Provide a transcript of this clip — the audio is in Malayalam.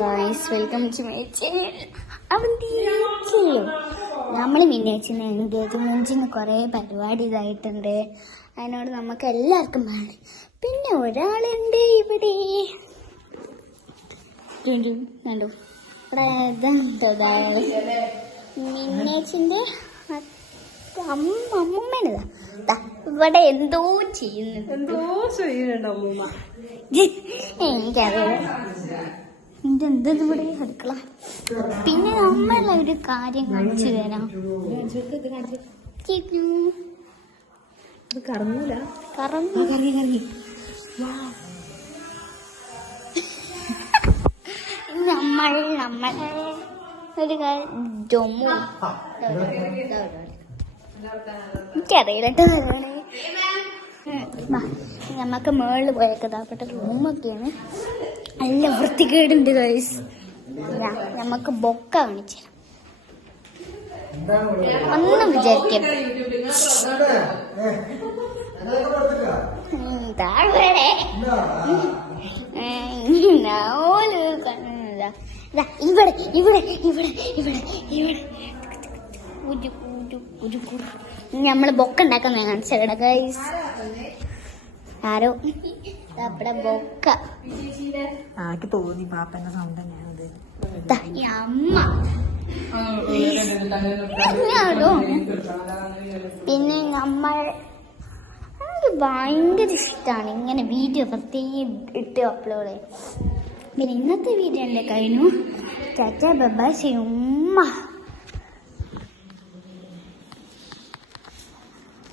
Guys, welcome to my channel. നമ്മൾ മിന്നേച്ചിന് എൻഗേജ്മെന്റിന് കുറേ പരിപാടി ഇതായിട്ടുണ്ട്. അതിനോട് നമുക്ക് എല്ലാവർക്കും വേണം. പിന്നെ ഒരാളുണ്ട് ഇവിടെ കണ്ടു. മിന്നേച്ചിന്റെ അമ്മൂമ്മേനതാ ഇവിടെ എന്തോ ചെയ്യുന്നുണ്ട്. എനിക്കറിയാം ഇതെന്തത് ഇവിടെ അടുക്കള. പിന്നെ നമ്മളെ ഒരു കാര്യം കാണിച്ചു തരാം. നമ്മളെ ഒരു ജമ്മു എനിക്കറിയില്ല കേട്ടോ. നമ്മക്ക് മേളിൽ പോയേക്കതാപ്പെട്ട റൂമൊക്കെയാണ്. നല്ല വൃത്തികേടുണ്ട് ഗൈസ്. നമ്മക്ക് ബൊക്ക കാണിച്ചു ഒന്നും വിചാരിക്കാം. ഇവിടെ ഇവിടെ ഇവിടെ ഇവിടെ ഇവിടെ നമ്മള് ബൊക്ക ഉണ്ടാക്കുന്ന കാണിച്ചേടാ ഗൈസ്. ആരോ അവിടെ ബൊക്ക തോന്നി പാപ്പന്റെ സൗണ്ട് അമ്മ. പിന്നെ എനിക്ക് ഭയങ്കര ഇഷ്ടമാണ് ഇങ്ങനെ വീഡിയോ പ്രത്യേകം ഇട്ട് അപ്ലോഡ് ചെയ്യും. പിന്നെ ഇന്നത്തെ വീഡിയോ എൻ്റെ കഴിഞ്ഞു. ചാച്ചാ ബൈ. ഉമ്മ.